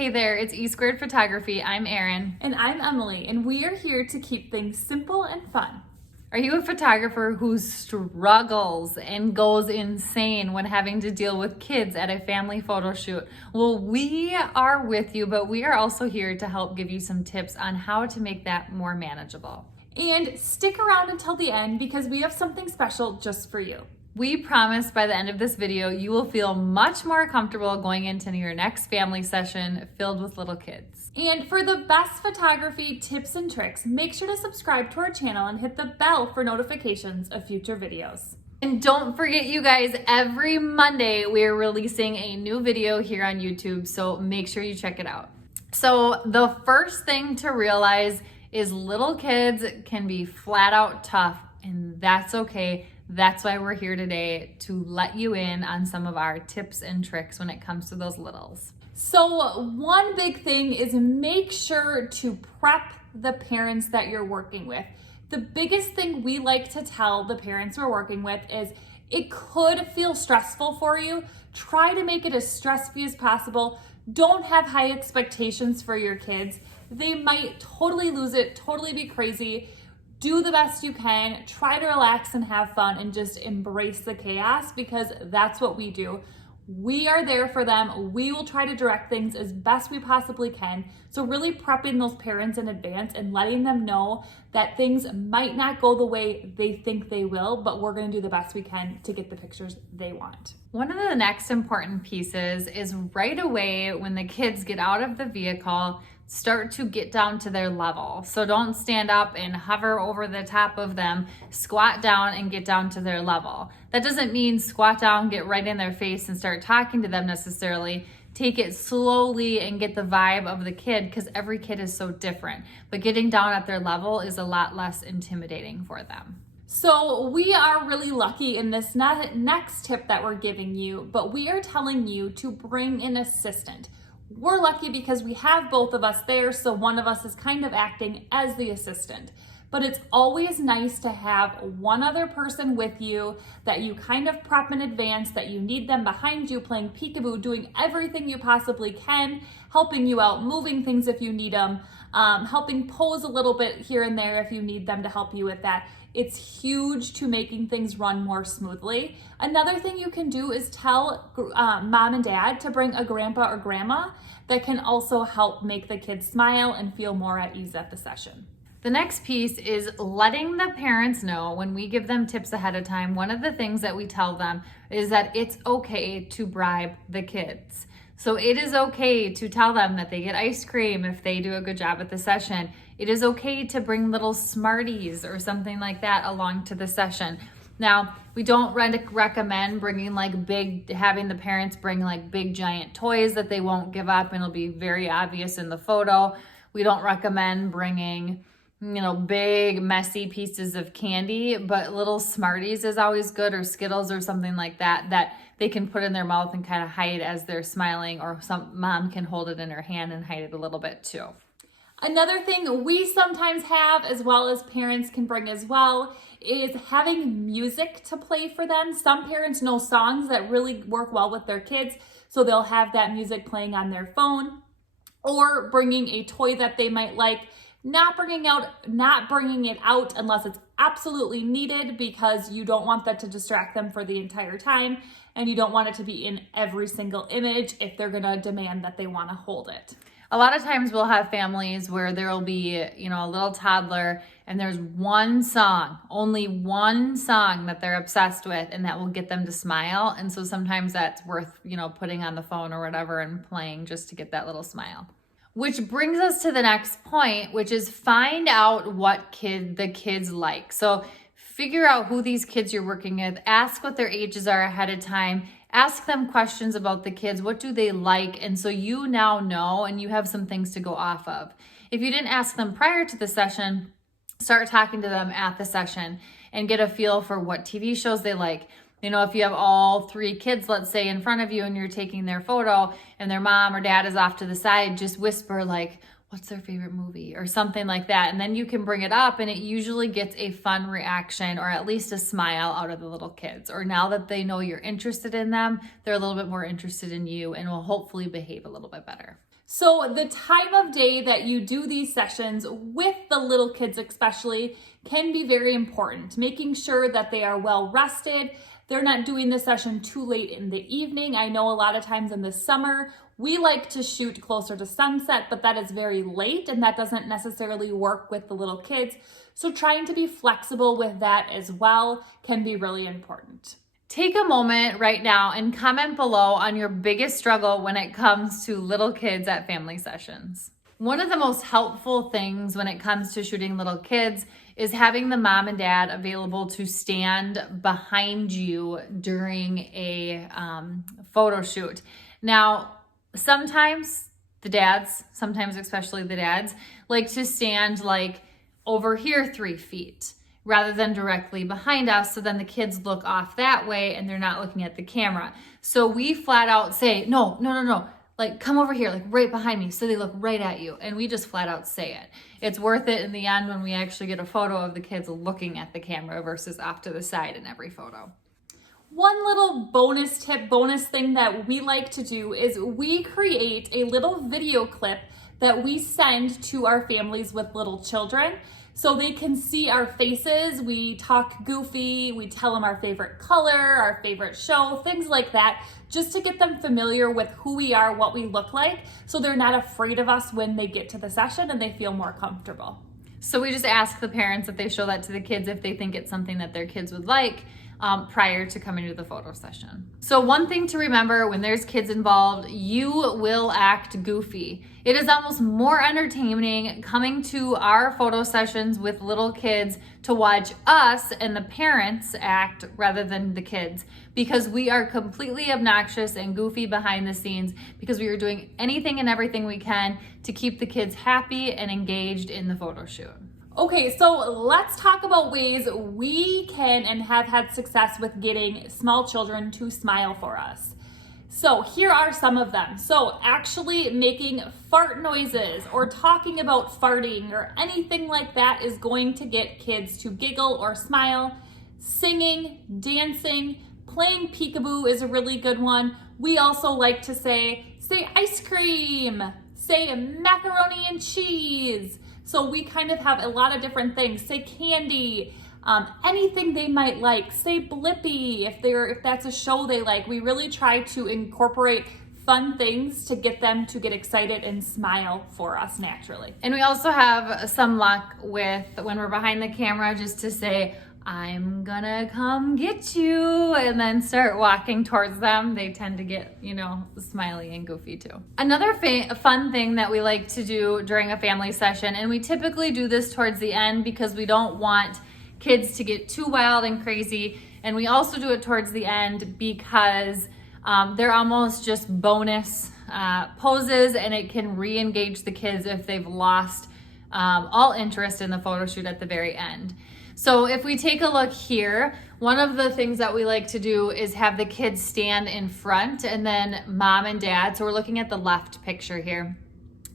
Hey there, it's E Squared Photography. I'm Erin. And I'm Emily, and we are here to keep things simple and fun. Are you a photographer who struggles and goes insane when having to deal with kids at a family photo shoot? Well, we are with you, but we are also here to help give you some tips on how to make that more manageable. And stick around until the end because we have something special just for you. We promise by the end of this video, you will feel much more comfortable going into your next family session filled with little kids. And for the best photography tips and tricks, make sure to subscribe to our channel and hit the bell for notifications of future videos. And don't forget, you guys, every Monday we're releasing a new video here on YouTube, so make sure you check it out. So the first thing to realize is little kids can be flat out tough, and that's okay. That's why we're here today, to let you in on some of our tips and tricks when it comes to those littles. So one big thing is make sure to prep the parents that you're working with. The biggest thing we like to tell the parents we're working with is it could feel stressful for you. Try to make it as stress-free as possible. Don't have high expectations for your kids. They might totally lose it, totally be crazy. Do the best you can, try to relax and have fun and just embrace the chaos because that's what we do. We are there for them. We will try to direct things as best we possibly can. So really prepping those parents in advance and letting them know that things might not go the way they think they will, but we're gonna do the best we can to get the pictures they want. One of the next important pieces is right away when the kids get out of the vehicle, start to get down to their level. So don't stand up and hover over the top of them, squat down and get down to their level. That doesn't mean squat down, get right in their face and start talking to them necessarily. Take it slowly and get the vibe of the kid because every kid is so different. But getting down at their level is a lot less intimidating for them. So we are really lucky in this next tip that we're giving you, but we are telling you to bring an assistant. We're lucky because we have both of us there, so one of us is kind of acting as the assistant. But it's always nice to have one other person with you that you kind of prep in advance, that you need them behind you playing peekaboo, doing everything you possibly can, helping you out, moving things if you need them, helping pose a little bit here and there if you need them to help you with that. It's huge to making things run more smoothly. Another thing you can do is tell mom and dad to bring a grandpa or grandma that can also help make the kids smile and feel more at ease at the session. The next piece is letting the parents know when we give them tips ahead of time. One of the things that we tell them is that it's okay to bribe the kids. So it is okay to tell them that they get ice cream if they do a good job at the session. It is okay to bring little Smarties or something like that along to the session. Now, we don't recommend bringing having the parents bring like big giant toys that they won't give up and it'll be very obvious in the photo. We don't recommend bringing, big messy pieces of candy, but little Smarties is always good, or Skittles or something like that, that they can put in their mouth and kind of hide as they're smiling, or some mom can hold it in her hand and hide it a little bit too. Another thing we sometimes have, as well as parents can bring as well, is having music to play for them. Some parents know songs that really work well with their kids, so they'll have that music playing on their phone, or bringing a toy that they might like, not bringing it out unless it's absolutely needed because you don't want that to distract them for the entire time, and you don't want it to be in every single image if they're gonna demand that they wanna hold it. A lot of times we'll have families where there will be, a little toddler and there's one song, only one song that they're obsessed with and that will get them to smile. And so sometimes that's worth, putting on the phone or whatever and playing just to get that little smile. Which brings us to the next point, which is find out what the kids like. So figure out who these kids you're working with, ask what their ages are ahead of time, ask them questions about the kids. What do they like? And so you now know, and you have some things to go off of. If you didn't ask them prior to the session, start talking to them at the session and get a feel for what TV shows they like. If you have all three kids, let's say, in front of you and you're taking their photo and their mom or dad is off to the side, just whisper what's their favorite movie or something like that. And then you can bring it up and it usually gets a fun reaction or at least a smile out of the little kids. Or now that they know you're interested in them, they're a little bit more interested in you and will hopefully behave a little bit better. So the time of day that you do these sessions with the little kids especially can be very important. Making sure that they are well rested. They're not doing the session too late in the evening. I know a lot of times in the summer, we like to shoot closer to sunset, but that is very late and that doesn't necessarily work with the little kids. So trying to be flexible with that as well can be really important. Take a moment right now and comment below on your biggest struggle when it comes to little kids at family sessions. One of the most helpful things when it comes to shooting little kids is having the mom and dad available to stand behind you during a photo shoot. Now, sometimes especially the dads, like to stand like over here 3 feet rather than directly behind us. So then the kids look off that way and they're not looking at the camera. So we flat out say, no, like come over here, like right behind me. So they look right at you. And we just flat out say it. It's worth it in the end when we actually get a photo of the kids looking at the camera versus off to the side in every photo. One little bonus thing that we like to do is we create a little video clip that we send to our families with little children so they can see our faces. We talk goofy, we tell them our favorite color, our favorite show, things like that, just to get them familiar with who we are, what we look like, so they're not afraid of us when they get to the session and they feel more comfortable. So we just ask the parents if they show that to the kids if they think it's something that their kids would like prior to coming to the photo session. So one thing to remember when there's kids involved, you will act goofy. It is almost more entertaining coming to our photo sessions with little kids to watch us and the parents act rather than the kids, because we are completely obnoxious and goofy behind the scenes because we are doing anything and everything we can to keep the kids happy and engaged in the photo shoot. Okay, so let's talk about ways we can and have had success with getting small children to smile for us. So here are some of them. So actually making fart noises or talking about farting or anything like that is going to get kids to giggle or smile. Singing, dancing, playing peekaboo is a really good one. We also like to say ice cream, say macaroni and cheese. So we kind of have a lot of different things. Say candy, anything they might like. Say Blippi if that's a show they like. We really try to incorporate fun things to get them to get excited and smile for us naturally. And we also have some luck with when we're behind the camera just to say, I'm gonna come get you, and then start walking towards them. They tend to get, smiley and goofy too. Another fun thing that we like to do during a family session, and we typically do this towards the end because we don't want kids to get too wild and crazy, and we also do it towards the end because they're almost just bonus poses, and it can re-engage the kids if they've lost all interest in the photo shoot at the very end. So if we take a look here, one of the things that we like to do is have the kids stand in front and then mom and dad. So we're looking at the left picture here.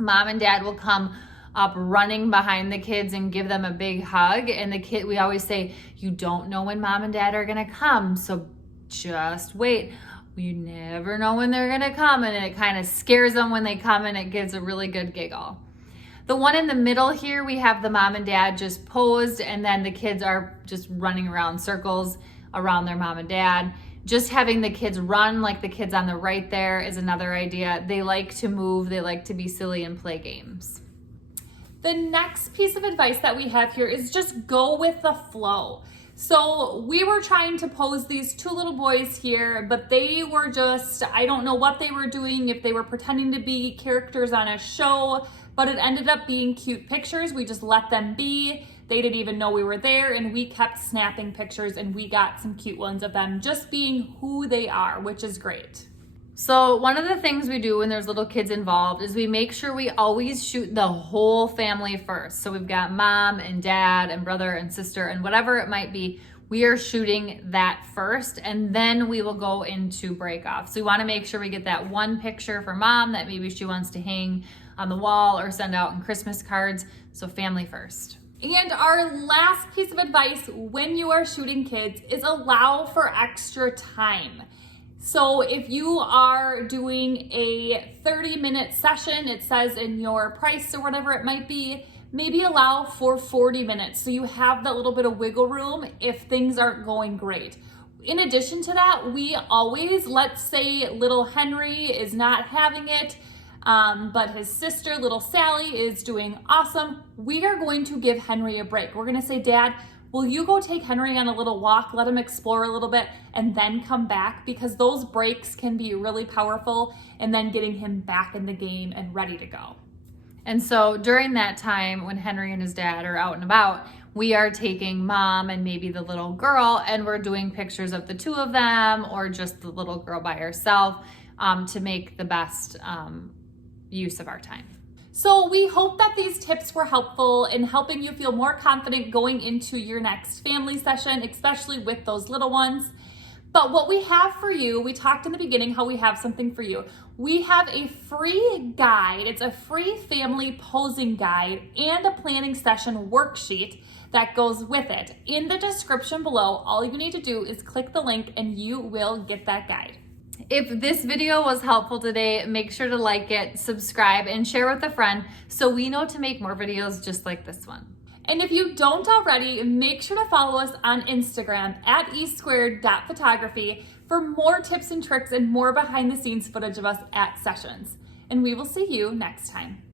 Mom and dad will come up running behind the kids and give them a big hug. And we always say, you don't know when mom and dad are gonna come, so just wait. You never know when they're gonna come, and it kind of scares them when they come, and it gives a really good giggle. The one in the middle here, we have the mom and dad just posed, and then the kids are just running around circles around their mom and dad. Just having the kids run like the kids on the right there is another idea. They like to move, they like to be silly and play games. The next piece of advice that we have here is just go with the flow. So we were trying to pose these two little boys here, but they were just, I don't know what they were doing, if they were pretending to be characters on a show, but it ended up being cute pictures. We just let them be. They didn't even know we were there, and we kept snapping pictures, and we got some cute ones of them just being who they are, which is great. So one of the things we do when there's little kids involved is we make sure we always shoot the whole family first. So we've got mom and dad and brother and sister and whatever it might be. We are shooting that first, and then we will go into break off. So we want to make sure we get that one picture for mom that maybe she wants to hang on the wall or send out in Christmas cards. So family first. And our last piece of advice when you are shooting kids is allow for extra time. So if you are doing a 30-minute session, it says in your price or whatever it might be, maybe allow for 40 minutes so you have that little bit of wiggle room if things aren't going great. In addition to that, we always, let's say little Henry is not having it, but his sister, little Sally, is doing awesome. We are going to give Henry a break. We're gonna say, Dad, will you go take Henry on a little walk, let him explore a little bit, and then come back? Because those breaks can be really powerful, and then getting him back in the game and ready to go. And so during that time when Henry and his dad are out and about, we are taking mom and maybe the little girl, and we're doing pictures of the two of them or just the little girl by herself to make the best use of our time. So we hope that these tips were helpful in helping you feel more confident going into your next family session, especially with those little ones. But what we have for you, we talked in the beginning how we have something for you. We have a free guide. It's a free family posing guide and a planning session worksheet that goes with it. In the description below, all you need to do is click the link and you will get that guide. If this video was helpful today, make sure to like it, subscribe, and share with a friend so we know to make more videos just like this one. And if you don't already, make sure to follow us on Instagram at e2photography for more tips and tricks and more behind the scenes footage of us at sessions. And we will see you next time.